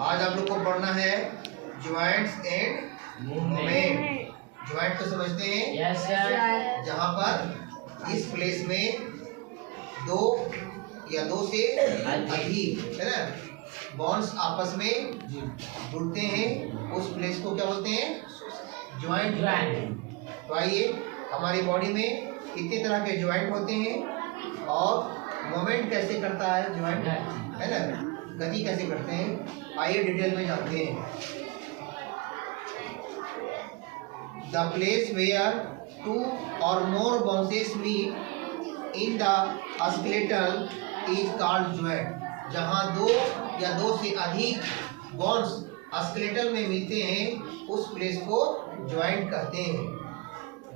आज आप लोग को पढ़ना है ज्वाइंट्स एंड मूवमेंट। ज्वाइंट तो समझते हैं? Yes sir. जहाँ पर इस प्लेस में दो या दो से अधिक है ना बॉन्ड्स आपस में जुड़ते हैं, उस प्लेस को क्या बोलते हैं? ज्वाइंट। तो आइए, हमारी बॉडी में कितने तरह के ज्वाइंट होते हैं और मूवमेंट कैसे करता है ज्वाइंट, है ना, गति कैसे करते हैं, आइए डिटेल में जानते हैं। The place where two or more bones meet in the skeletal is called joint. जहाँ दो या दो से अधिक बोन्स स्केलेटल में मिलते हैं, उस प्लेस को ज्वाइंट कहते हैं।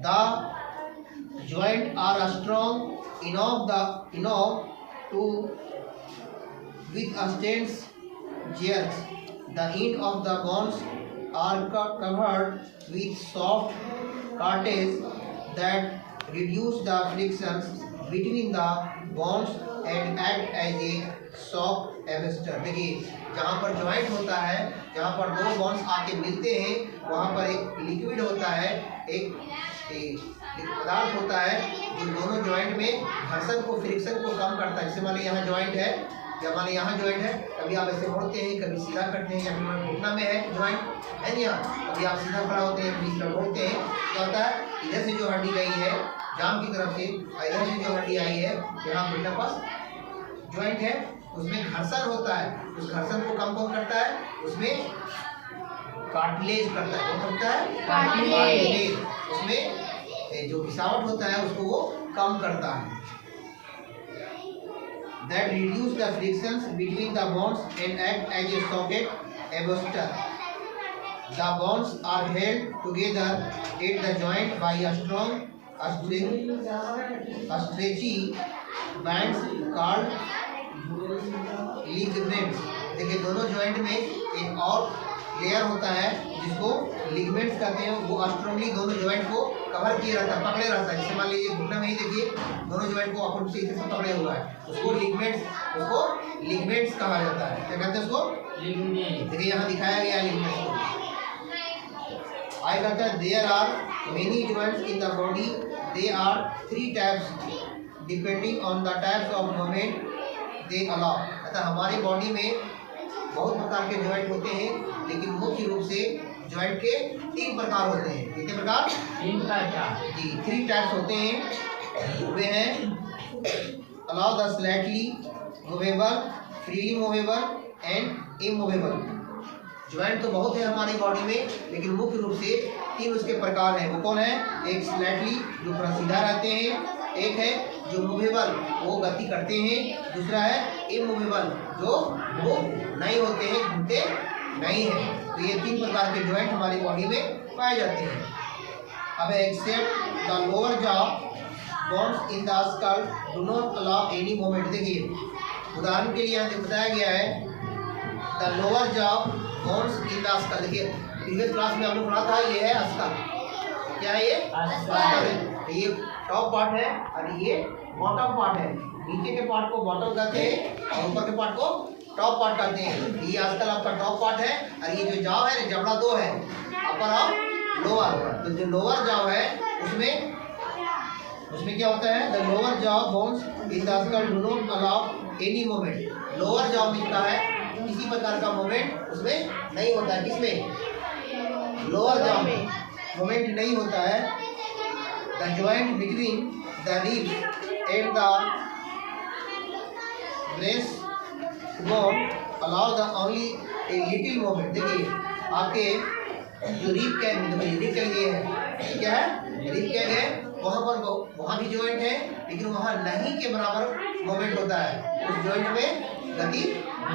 The joint are strong enough to withstand shears. The end of the bones are covered with soft cartilage that reduce the frictions between the bones and act as a shock absorber। देखिए, जहाँ पर joint होता है, जहाँ पर दो bones आके मिलते हैं, वहाँ पर एक लिक्विड होता है, एक पदार्थ होता है जो दोनों ज्वाइंट में घर्षण को, फ्रिक्शन को कम करता है। जैसे मान लीजिए यहाँ ज्वाइंट है या मान लीजिए यहाँ ज्वाइंट है, कभी आप ऐसे मोड़ते हैं, कभी सीधा करते हैं, या फिर घुटना में है ज्वाइंट है नहीं, कभी आप सीधा खड़ा होते हैं, कभी सीधा मोड़ते हैं, क्या होता है? इधर से जो हड्डी गई है जाम की तरफ से, इधर से जो हड्डी आई है यहाँ घुटने पास ज्वाइंट है, उसमें घर्षण होता है। उस घर्षण को कम कौन करता है? उसमें कार्टिलेज करता है। कौन करता है? कार्टिलेज। उसमें जो घिसावट होता है उसको वो कम करता है। That reduce the frictions between the bones and act as a socket absorber. The bones are held together at the joint by a strong stretchy bands called ligaments। देखिए, दोनों ज्वाइंट में एक और लेयर होता है जिसको लिगमेंट्स कहते हैं। वो स्ट्रांगली दोनों ज्वाइंट को कवर किए रहता है, पकड़े रहता है। जैसे मान लीजिए घुटना में ही देखिए, दोनों ज्वाइंट को अपन से इधर से पकड़े हुआ है, उसको लिगमेंट्स कहा जाता है। क्या कहते हैं उसको? लिगमेंट। देखिए यहाँ दिखाया गया है लिगमेंट्स को। आगे कहता है there are many joints in the body, they are 3 types depending on the types of movement they allow. अतः हमारी बॉडी में बहुत प्रकार के ज्वाइंट होते हैं, लेकिन मुख्य रूप से ज्वाइंट के 3 प्रकार होते हैं। कितने प्रकार? 3 प्रकार जी, 3 टाइप्स होते हैं। वे हैं allow the slightly movable, freely movable and immovable. Joint तो बहुत है हमारी बॉडी में, लेकिन मुख्य रूप से 3 उसके प्रकार हैं। वो कौन है? एक स्लाइटली जो थोड़ा सीधा रहते हैं, एक है जो मूवेबल वो गति करते हैं, दूसरा है इमूवेबल जो वो नहीं होते हैं, घूमते नहीं हैं। तो ये 3 प्रकार के ज्वाइंट हमारी बॉडी में पाए जाते हैं। अब except the lower jaw bones in the skull do not allow any movement. देखिए, उदाहरण के लिए यहाँ बताया गया है the lower jaw bones in the skull. देखिए, प्रीवियस क्लास में हमने पढ़ा था, ये है स्कल। क्या है ये? स्कल। ये टॉप पार्ट है और ये बॉटम पार्ट है। नीचे के पार्ट को बॉटम कहते हैं और ऊपर के पार्ट को टॉप पार्ट कहते हैं। ये आजकल आपका टॉप पार्ट है, और ये जो जाव है, जबड़ा 2 है, अपर और लोअर। तो जो लोअर जाव है उसमें क्या होता है? द लोअर जाव bones in the skull do not allow any movement. Lower जाव में क्या है? किसी प्रकार का मूवमेंट उसमें नहीं होता है। किसमें? लोअर जाव में मूवमेंट नहीं होता है। The joint between the ribs and the breastbone allow the only a little movement। देखिए, आपके जो रिब कैग, रिब कैग ये है, क्या है? रिब कैग है, वहाँ भी ज्वाइंट है, लेकिन वहाँ नहीं के बराबर मूवमेंट होता है। उस ज्वाइंट में गति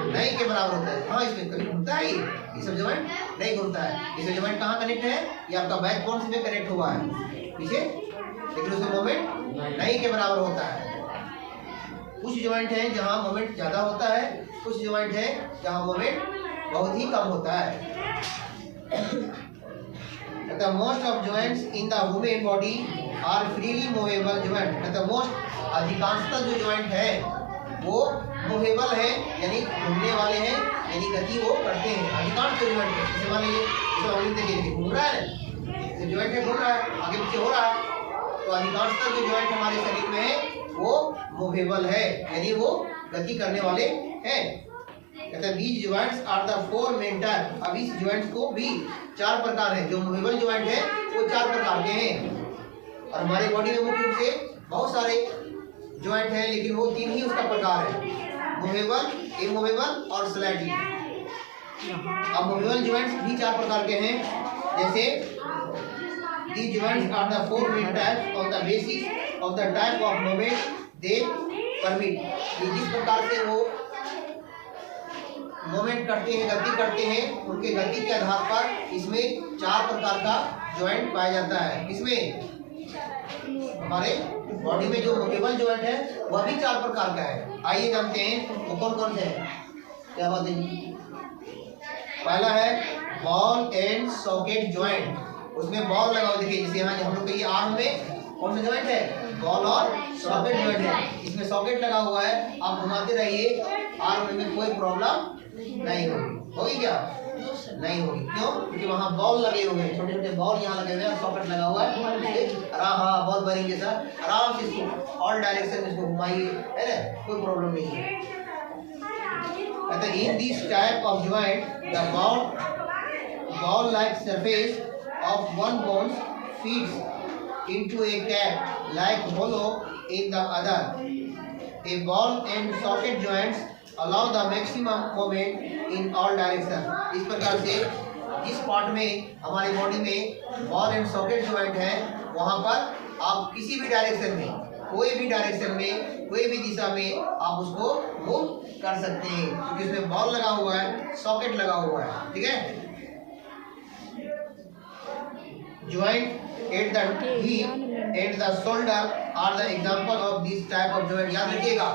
नहीं के बराबर होता है। हाँ, इसमें कभी घूमता है, ये सब ज्वाइंट नहीं घूमता है। ये सब ज्वाइंट कहाँ कनेक्ट है? ये आपका बैकबोन से कनेक्ट हुआ है पीछे, लेकिन उसमें मोमेंट नहीं के बराबर होता है। कुछ ज्वाइंट है जहाँ मोमेंट ज़्यादा होता है, कुछ ज्वाइंट है जहाँ मोमेंट बहुत ही कम होता है। The most of joints in the human body are freely movable joint। The most अधिकांशतः जो ज्वाइंट है वो मूवेबल है, यानी घूमने वाले हैं, यानी गति वो करते हैं अधिकांश जो ज्वाइंट है। जैसे मान लीजिए इसे हम देखिए घूम रहा है, जो ज्वाइंट है घूम रहा है, आगे पीछे हो रहा है, तो अधिकांशतः जो ज्वाइंट हमारे शरीर में है वो मूवेबल है, यानी वो गति करने वाले हैं। कहते हैं these joints are the four main type। अब इस ज्वाइंट्स को भी 4 प्रकार है, जो मूवेबल ज्वाइंट है वो 4 प्रकार के हैं। और हमारे बॉडी में मुख्य रूप से बहुत सारे ज्वाइंट हैं, लेकिन वो 3 ही उसका प्रकार है, मूवेबल, इमूवेबल और स्लाइडली। अब मूवेबल ज्वाइंट्स भी 4 प्रकार के हैं, जैसे these joints are the four main types on the basis of the type of movement they permit। ये जिस प्रकार से वो मूवमेंट करते हैं, गति करते हैं, उनके गति के आधार पर इसमें 4 प्रकार का ज्वाइंट पाया जाता है। इसमें हमारे बॉडी में जो मूवेबल ज्वाइंट है वह भी 4 प्रकार का है। आइए जानते हैं वो कौन कौन से हैं। क्या बात है? पहला है बॉल एंड सॉकेट ज्वाइंट। उसमें बॉल लगा हुआ, देखिए जैसे यहाँ हम लोग के ये आर्म में कौन सा ज्वाइंट है? बॉल और सॉकेट ज्वाइंट है। इसमें सॉकेट लगा हुआ है, आप घुमाते रहिए, आर्म में कोई प्रॉब्लम नहीं होगी। होगी क्या? नहीं होगी। क्यों? क्योंकि वहाँ बॉल लगे हुए हैं, छोटे छोटे बॉल यहाँ लगे हुए हैं, सॉकेट लगा हुआ है। आराम, हाँ बॉल बनेंगे सर, आराम से इसको ऑल डायरेक्शन में इसको घुमाइए, है ना, कोई प्रॉब्लम नहीं है। कहते हैं in this type of joint the ball like surface of one bone feeds into a cap like hollow in the other। A ball and socket joints allow the maximum movement in all direction। इस प्रकार से जिस part में हमारी body में ball and socket joint है वहाँ पर आप किसी भी डायरेक्शन में, कोई भी डायरेक्शन में, कोई भी दिशा में आप उसको मूव कर सकते हैं, क्योंकि इसमें बॉल लगा हुआ है, सॉकेट लगा हुआ है। ठीक है। Joint at the hip and the shoulder are the example of this type of joint। याद रखिएगा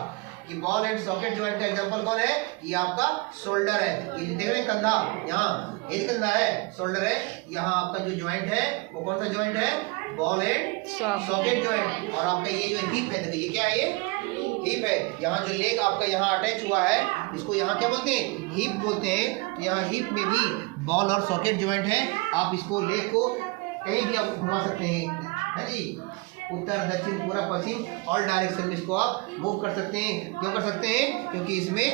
कि बॉल एंड सॉकेट ज्वाइंट का एग्जांपल कौन है? ये आपका शोल्डर है। ये देख रहे हैं कंधा, यहाँ ये कंधा है, शोल्डर है, यहाँ आपका जो ज्वाइंट है वो कौन सा ज्वाइंट है? Ball and socket joint. और आपका ये जो हिप है, देखिए ये क्या है? ये हिप है। यहाँ जो लेग आपका यहाँ अटैच हुआ है, इसको यहाँ क्या बोलते हैं? हिप बोलते हैं। तो यहाँ हिप में भी बॉल और सॉकेट ज्वाइंट है। आप इसको लेग को कहीं भी आप घुमा सकते हैं, है जी, उत्तर दक्षिण पूरा पश्चिम ऑल डायरेक्शन में इसको आप मूव कर सकते हैं। क्यों कर सकते हैं? क्योंकि इसमें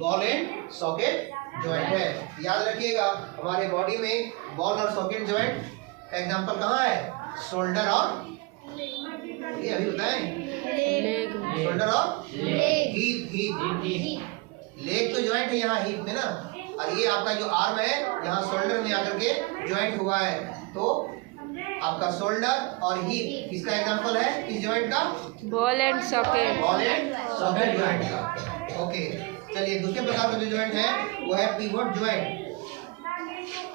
बॉल एंड सॉकेट ज्वाइंट है। याद रखिएगा हमारे बॉडी में बॉल और सॉकेट ज्वाइंट का एग्जांपल कहाँ है? शोल्डर और ये अभी बताएं, शोल्डर और हिप। लेग तो ज्वाइंट है यहाँ हिप में ना, और ये आपका जो आर्म है यहाँ शोल्डर में आकर के ज्वाइंट हुआ है। तो आपका शोल्डर और हिप किसका एग्जांपल है? इस ज्वाइंट का ball and socket, ball and socket joint का। ओके, चलिए दूसरे प्रकार का जो ज्वाइंट है वो है पिवट ज्वाइंट।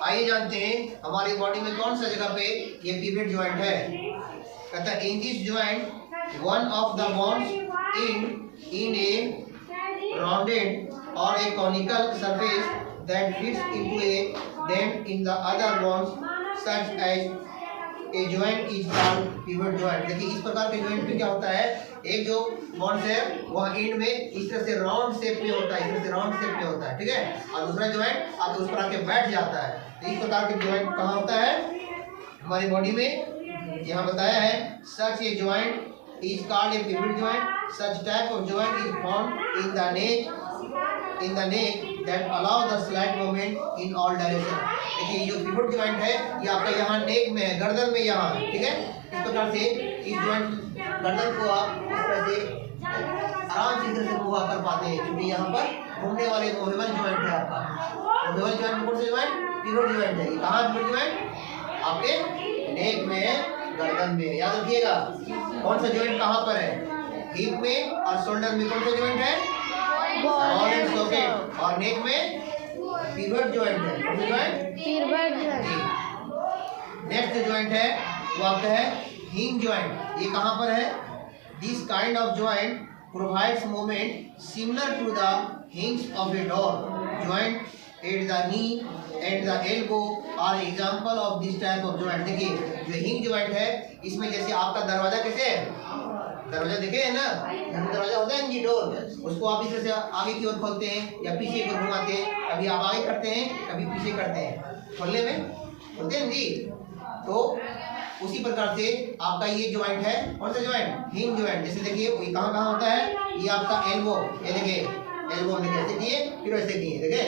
आइए जानते हैं हमारी बॉडी में कौन सा जगह पे ये पिवट ज्वाइंट है। कहता है in this joint one of the bones in a rounded और a conical surface that fits into a dent in the other bones such as a joint is called pivot joint. देखिए इस प्रकार के joint में क्या होता है? एक जो बॉन्स है वह एंड में इस तरह से राउंड शेप में होता है, इस तरह से राउंड शेप में होता है, ठीक है, और दूसरा ज्वाइंट आके उस पर आके बैठ जाता है। तो इस प्रकार के ज्वाइंट कहाँ होता है? हमारी बॉडी में। यहाँ बताया है such a joint is called a pivot joint. Such type of joint is found in the neck that allow the slide movement in all direction. देखिए जो पिवट ज्वाइंट है ये आपका यहाँ नेक में है, गर्दन में यहाँ, ठीक है। इस प्रकार से इस ज्वाइंट गर्दन को आप इस तरह से आराम से इधर से मूव कर पाते हैं, क्योंकि यहाँ पर घूमने वाले मूवेबल ज्वाइंट है आपका। मूवेबल ज्वाइंट कौन सा ज्वाइंट? पिवट ज्वाइंट है। कहाँ पिवट ज्वाइंट? आपके नेक में है, गर्दन में। याद रखिएगा कौन सा ज्वाइंट कहाँ पर है? हिप में। और शोल्डर में कौन सा ज्वाइंट है? Ball and socket. और नेक में पिवट ज्वाइंट है। कौन सा joint? Pivot joint. Next joint है वो आपका है हिंज ज्वाइंट। ये कहाँ पर है? This kind of joint provides movement similar to the hinge of a door. Joint at the knee at the elbow are example of this type of joint. देखिए जो हिंज ज्वाइंट है इसमें जैसे आपका दरवाजा कैसे है? दरवाजा देखे है ना, दरवाजा होता है जी, डोर। उसको आप इस तरह से आगे की ओर खोलते हैं या पीछे की ओर घुमाते हैं या कभी आप आगे करते हैं, कभी पीछे करते हैं, खोलने में होते हैं जी। तो उसी प्रकार से आपका ये जॉइंट है, कौन सा जॉइंट? Hinge joint. जैसे देखिए ये कहाँ कहाँ होता है, ये आपका एल्बो, ये देखिए एल्बो हमने कैसे किए, फिर वैसे किए, देखिए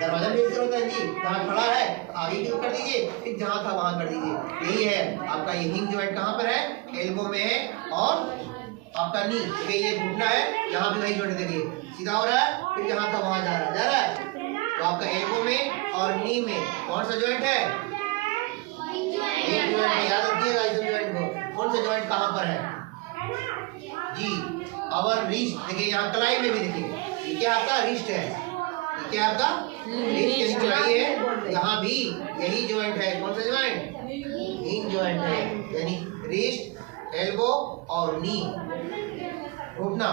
दरवाजा भी ऐसे होता है जी, जहाँ खड़ा है आगे की तरफ कर दीजिए, फिर जहाँ था वहाँ कर दीजिए। यही है आपका ये हिंज जॉइंट। कहाँ पर है? एल्बो में है। और आपका नी, देखिए ये घुटना है, यहाँ भी वही जॉइंट, देखिए सीधा हो रहा है, फिर जहाँ था वहाँ जा रहा है। तो आपका एल्बो में और नी में कौन सा जॉइंट है? Hinge joint. याद रखिएगा इस जॉइंट को। कौन सा जॉइंट कहाँ पर है जी? अवर रिस्ट। देखिए यहाँ कलाई में भी देखिए, ये क्या आपका रिस्ट है, ये क्या आपका रिस्ट की कलाई है, यहाँ भी यही जॉइंट है। कौन सा जॉइंट? हिंज जॉइंट है, यानी रिस्ट, एल्बो और नी, घुटना,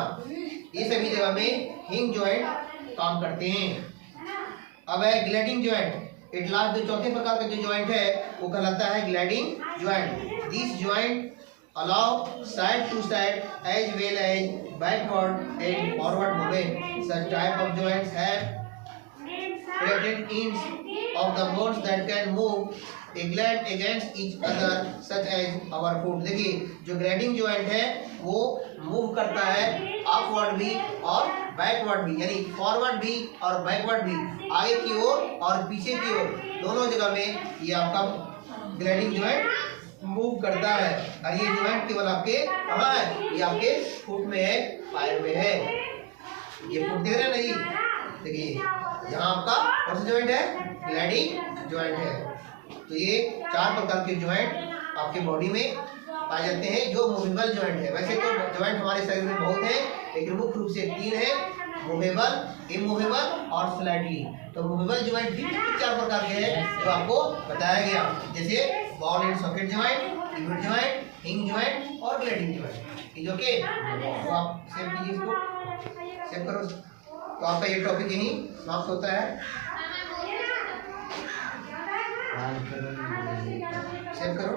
ये सभी जगह में हिंज जॉइंट काम करते हैं। अब है ग्लाइडिंग जॉइंट। इट लास्ट जो चौथे प्रकार का जो जॉइंट है वो कहलाता है gliding joint. This joint allow side to side as well as backward and forward movement. Such type of joints have created ends of the bones that can move glide against each other such as our foot. देखिए जो gliding joint है वो move करता है upward भी और backward भी, यानी फॉरवर्ड भी और बैकवर्ड भी, आगे की ओर और पीछे की ओर, दोनों जगह में ये आपका ग्लाइडिंग जॉइंट मूव करता है। और ये जॉइंट केवल आपके कहाँ है? ये आपके फुट में है, पैर में है। ये फुट देख रहे हैं ना जी, देखिए यहाँ आपका कौन सा जॉइंट है? ग्लाइडिंग जॉइंट है। तो ये 4 प्रकार के जॉइंट आपके बॉडी में पाए जाते हैं जो मूवेबल जॉइंट है। वैसे तो जॉइंट हमारे शरीर में बहुत है, लेकिन मुख्य रूप से 3 है, मूवेबल, इमूवेबल और स्लाइटली। तो मूवेबल जॉइंट भी 4 प्रकार के हैं जो आपको बताया गया, जैसे ball and socket joint, pivot joint, hinge joint और ग्लाइडिंग जॉइंट। ठीक है, ओके। तो आप सेव कीजिए, इसको सेव करो। तो आपका ये टॉपिक यहीं समाप्त होता है। सेव करो।